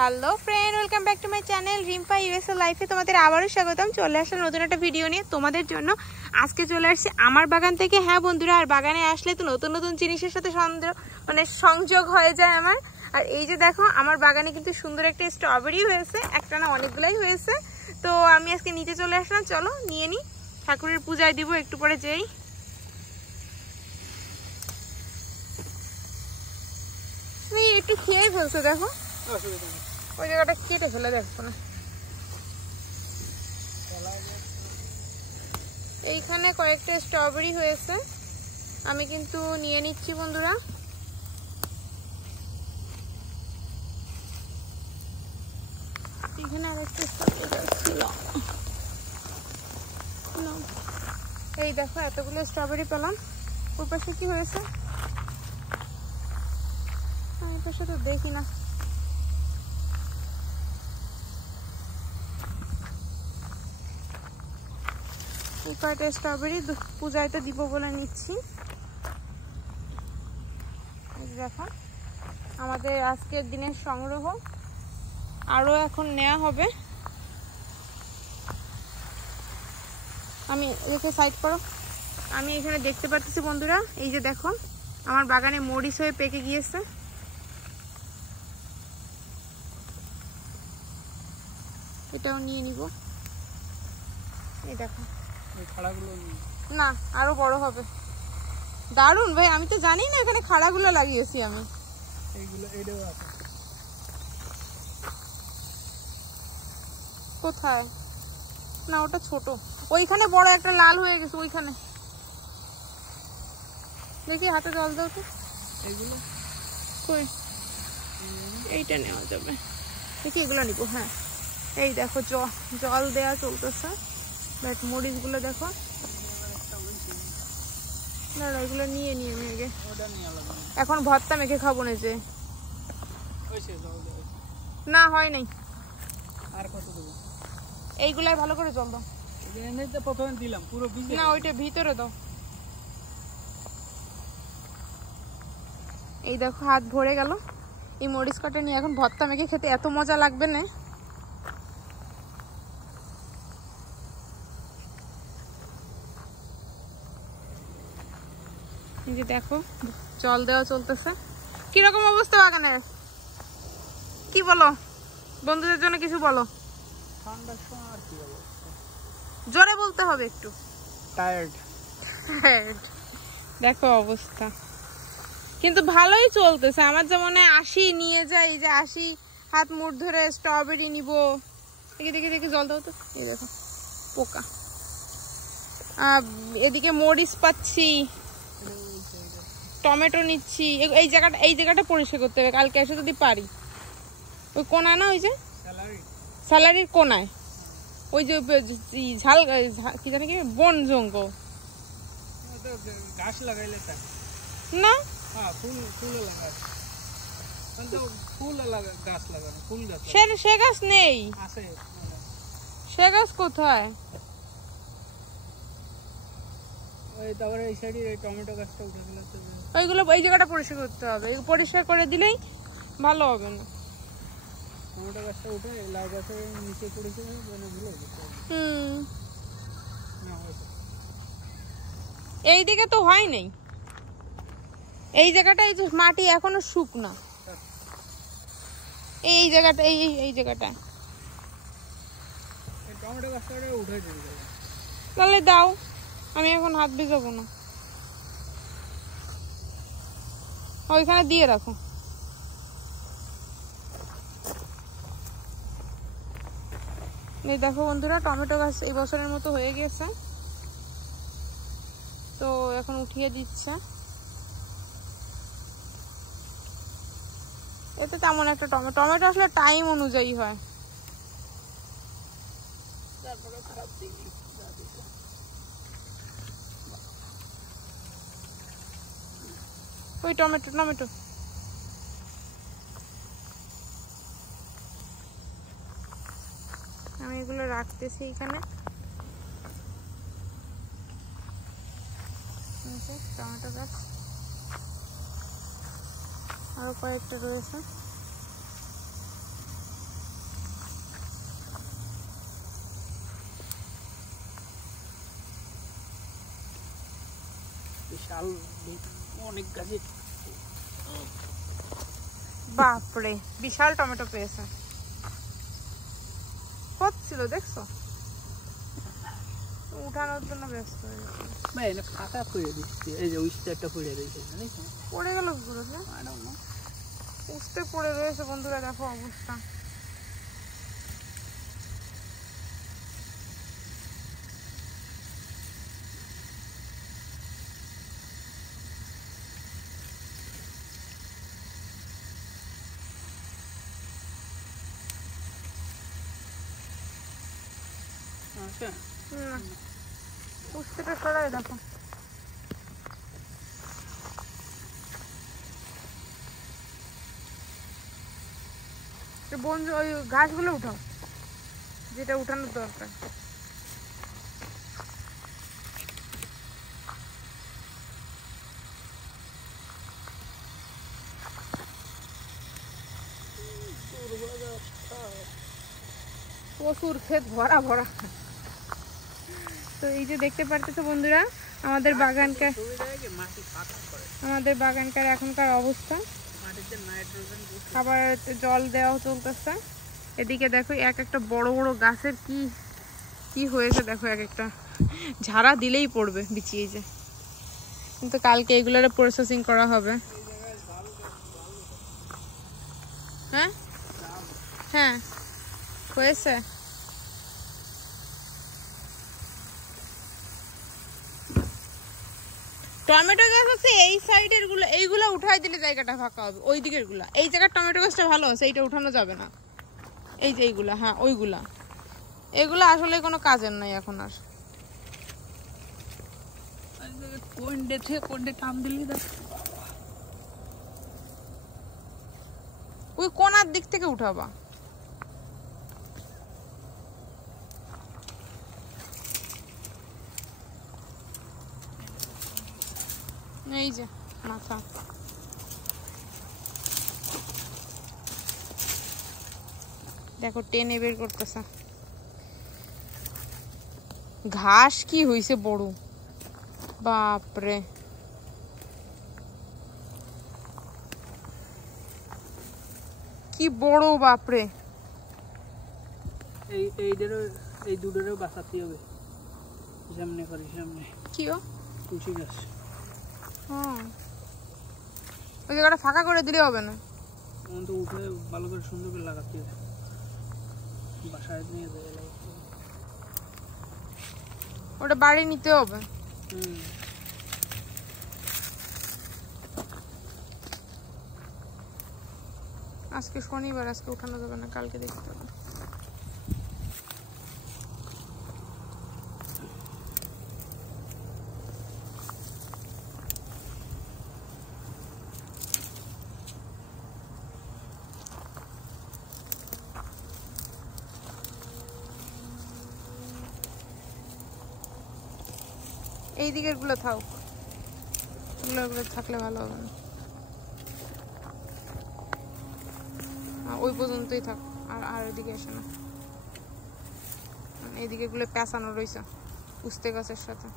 Hello friend, welcome back to my channel Rimpa USA লাইফে তোমাদের আবারও স্বাগতম। চলে আসলাম নতুন একটা ভিডিও নিয়ে তোমাদের জন্য। আজকে চলে আসছি আমার বাগান থেকে। হ্যাঁ বন্ধুরা, আর বাগানে আসলে তো নতুন নতুন জিনিসের সাথে সংযোগ হয়ে যায় আমার। আর এই যে দেখো, আমার বাগানে কিন্তু সুন্দর একটা স্ট্রবেরি হয়েছে, একটা না অনেকগুলাই হয়েছে। তো আমি আজকে নিচে চলে আসলাম, চলো নিয়ে নিই, ঠাকুরের পূজায় দিব একটু পরে যেই। একটু খেয়ে ফেলছে, দেখো ওই জায়গাটা কেটে ফেলে, দেখো না এইখানে কয়েকটা স্ট্রবেরি হয়েছে, আমি কিন্তু নিয়ে নিচ্ছি বন্ধুরা। এখানে আরেকটা স্ট্রবেরি ছিল, এই দেখো এতগুলো স্ট্রবেরি পেলাম। ওর পাশে কি হয়েছে আমি পাশে তো দেখি না। এই কয়টা স্ট্রবেরি পূজায় তো দিব বলে নিচ্ছি। দেখো আমাদের আজকের দিনের সংগ্রহ, আরো এখন নেওয়া হবে। আমি এদিকে সাইড করো। আমি এখানে দেখতে পাচ্ছি বন্ধুরা, এই যে দেখো আমার বাগানে মরিচ হয়ে পেকে গিয়েছে। এটাও নিয়ে নিব। এই দেখো না, আরো বড় হবে। দারুন ভাই, আমি তো জানি না এখানে খাড়াগুলো লাগিয়েছি আমি। কোথায়? না ওটা ছোট, ওইখানে বড় একটা লাল হয়ে গেছে ওইখানে। দেখি হাতে জল দাও তো। এইগুলো কই? এইটা নেওয়া যাবে, দেখি এগুলো নিবো। হ্যাঁ এই দেখো জল দেয়া চলতেছে। বাট মরিচ গুলো দেখো, দাঁড়া এগুলো নিয়ে নিয়ে আমি আগে এখন ভর্তা মেখে খাবো না। যে না হয় নাই, আর কত দেবো? এইগুলাই ভালো করে জল দাও। প্রথমে দিলাম পুরো না, ওইটা ভিতরে দাও। এই দেখো হাত ভরে গেল। এই মরিচ কটা নিয়ে এখন ভর্তা মেখে খেতে এত মজা লাগবে না। এই যে দেখো জল দেওয়া চলতেছে। কিরকম অবস্থা বাগানের? কি বলো বন্ধুদের জন্য, কিছু বলো। ঠান্ডার সময় আর কি বলো, জোরে বলতে হবে একটু। টায়ার্ড দেখো অবস্থা, কিন্তু ভালোই চলতেছে। আমার যেমন আসি নিয়ে যাই, যে আসি হাত মুঠ ধরে স্ট্রবেরি নিব। দেখি দেখি দেখি জল দাও তো। এই দেখো পোকা। এদিকে মরিচ পাচ্ছি, টমেটো নিচ্ছি। এই জায়গাটা পরিষ্কার করতে হবে কালকে এসে যদি পারি। ওই কোনা না, ওই যে স্যালারির কোনায় ওই যে ঝাল কি জানি কি বন জঙ্গল গাছ লাগাইলে না, সে গাছ নেই। সে গাছ কোথায়? ওইগুলো এই জায়গাটা পরিষ্কার করতে হবে, পরিষ্কার করে দিলেই ভালো হবে না। টমেটো গাছটা উঠে লাউ গাছের নিচে পড়েছে, এইদিকে তো হয় নাই। এই জায়গাটাই তো মাটি এখনো শুকনা। এই জায়গাটা এই জায়গাটা টমেটো গাছটা উঠে দিবে, তাহলে দাও। আমি এখন হাত ভিজাবো না, ওইখানে দিয়ে রাখো। এই দেখো বন্ধুরা, টমেটো গাছ এই বছরের মতো হয়ে গেছে, তো এখন উঠিয়ে দিচ্ছে। এতে তেমন একটা টমেটো আসলে টাইম অনুযায়ী হয়। ওই টমেটো আমি এগুলো রাখতেছি এখানে। টমেটো গাছ আরো কয়েকটা রয়েছে। বিশাল অনেক গাছে। বাপরে বিশাল টমেটো পেয়েছে, কত ছিল দেখছো, উঠানোর জন্য ব্যস্ত হয়ে গেছে। ভাই এটা ফাঁকা করে দিচ্ছি, এই যে উইস্তে একটা পড়ে রয়েছে, দেখো পড়ে গেল কি করে, উঠতে পড়ে রয়েছে বন্ধুরা, দেখো অবস্থা। উঠতেটা সরাই দেখো, বন্ধু ওই ঘাসগুলো উঠাও, যেটা উঠানোর দরকার। প্রচুর ক্ষেত ভরা ভরা। তো এই যে দেখতে পারতেছো বন্ধুরা আমাদের বাগানকার এখনকার অবস্থা, খাবার জল দেওয়া চলতেছে। এদিকে দেখো এক একটা বড় বড় গাছের কি কি হয়েছে দেখো, এক একটা ঝাড়া দিলেই পড়বে বিছিয়ে যায়, কিন্তু কালকে এগুলোর প্রসেসিং করা হবে। হ্যাঁ হ্যাঁ হয়েছে। টমেটো গাছ হচ্ছে এই সাইডের গুলো, এইগুলো উঠাই দিলে জায়গাটা ফাঁকা হবে, ওই দিকের গুলা। এই জায়গার টমেটো গাছটা ভালো আছে, এইটা উঠানো যাবে না। এই যে এইগুলা, হ্যাঁ ওইগুলা, এগুলো আসলে কোনো কাজের নাই এখন আর। ওই কোনার দিক থেকে উঠাবা। এই যে মাথা, দেখো টেনে বের করতেছে। ঘাস কি হইছে বড়, বাপরে কি বড়, বাপরে। এই দুটোরও বাঁচাতে হবে, সামনে করে সামনে কিও তুলসী গাছ। হ্যাঁ ওই জায়গাটা ফাঁকা করে দিলে হবে না, তো উঠে ভালো করে সুন্দর করে লাগাতে হবে, বাসায় নিয়ে যাবে লাগাতে হবে, ওটা বাড়ি নিতে হবে। আজকে শনিবার, আজকে উঠানো যাবে না, কালকে দেখতে হবে। এই দিকের গুলো থাও, এগুলো থাকলে ভালো হবে না, ওই পর্যন্তই থাক, আর এদিকে আসে না। এইদিকে গুলো পেঁচানো রয়েছে উস্তে গাছের সাথে।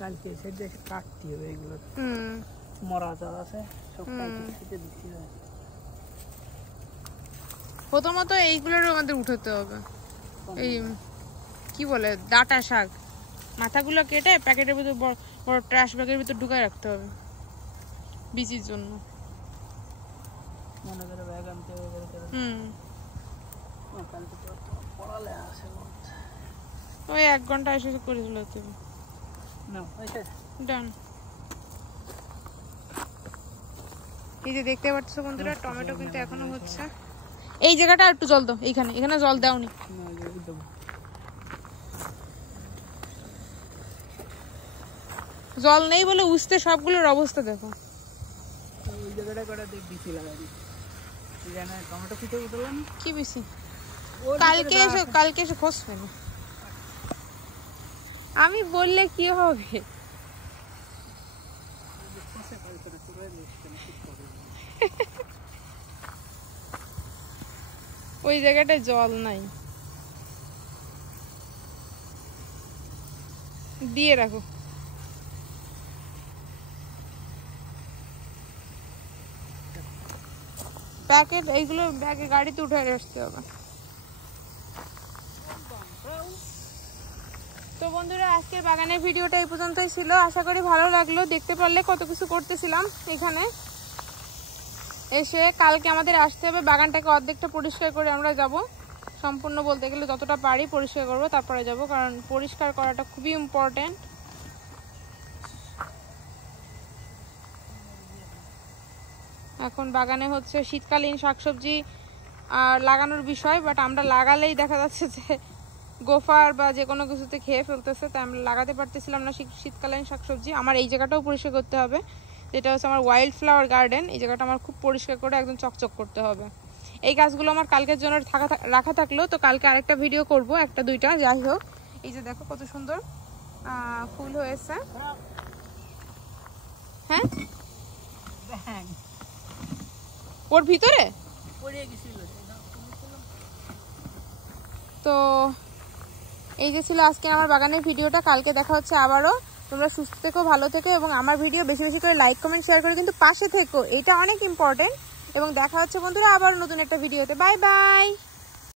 কালকে সেটা কাটতে হবে, এগুলো মরা চাল আছে সব কেটে দিতে হবে। প্রথমত এইগুলোর আমাদের উঠাতে হবে, এই কি বলে ডাঁটা শাক, মাথাগুলো কেটে প্যাকেটের ভিতর বড় ট্রাশ ব্যাগের ভিতর ঢুকায় রাখতে হবে বিচির জন্য। মনে করে ব্যাগ আনতে হবে। কালকে তো পড়ালে আসে ওই 1 ঘন্টা এসে করে দিলে হবে। ডান। এই যে দেখতে পাচ্ছ বন্ধুরা টমেটো কিন্তু এখনো হচ্ছে। এই জায়গাটা একটু জল দাও, এখানে জল দাওনি। জল নেই বলে উস্তে সবগুলোর অবস্থা দেখো। ওই জায়গাটা করে দেখ বিচি লাগাই দি। এখানে টমেটো ফিতে উঠলাম কি বেশি, কালকে এসে খসবে না। আমি বললে কি হবে? ওই জায়গাটায় জল নাই, দিয়ে রাখো। প্যাকেট এইগুলো ব্যাগে গাড়িতে উঠে আসতে হবে। তো বন্ধুরা আজকের বাগানের ভিডিওটা এই পর্যন্তই ছিল, আশা করি ভালো লাগলো। দেখতে পারলে কত কিছু করতেছিলাম এখানে এসে। কালকে আমাদের আসতে হবে, বাগানটাকে অর্ধেকটা পরিষ্কার করে আমরা যাব। সম্পূর্ণ বলতে গেলে যতটা পারি পরিষ্কার করবো, তারপরে যাব, কারণ পরিষ্কার করাটা খুবই ইম্পর্টেন্ট। এখন বাগানে হচ্ছে শীতকালীন শাকসবজি লাগানোর বিষয়, বাট আমরা লাগালেই দেখা যাচ্ছে যে গোফার বা যে কোনো কিছুতে খেয়ে ফেলতেছে, তাই আমরা লাগাতে পারতেছিলাম না শীতকালীন শাকসবজি। আমার এই জায়গাটাও পরিষ্কার করতে হবে, যেটা হচ্ছে আমার ওয়াইল্ড ফ্লাওয়ার গার্ডেন। এই জায়গাটা আমার খুব পরিষ্কার করে একদম চকচক করতে হবে। এই গাছগুলো আমার কালকের জন্য রাখা থাকলো, তো কালকে আরেকটা ভিডিও করব, একটা দুইটা যাই হোক। এই যে দেখো কত সুন্দর ফুল হয়েছে। হ্যাঁ ওর ভিতরে তো এই যে ছিল আজকে আমার বাগানের ভিডিওটা। কালকে দেখা হচ্ছে আবারও। তোমরা সুস্থ থেকো, ভালো থেকো, এবং আমার ভিডিও বেশি বেশি করে লাইক কমেন্ট শেয়ার করে কিন্তু পাশে থেকো, এটা অনেক ইম্পর্টেন্ট। এবং দেখা হচ্ছে বন্ধুরা আবার নতুন একটা ভিডিওতে। Bye bye.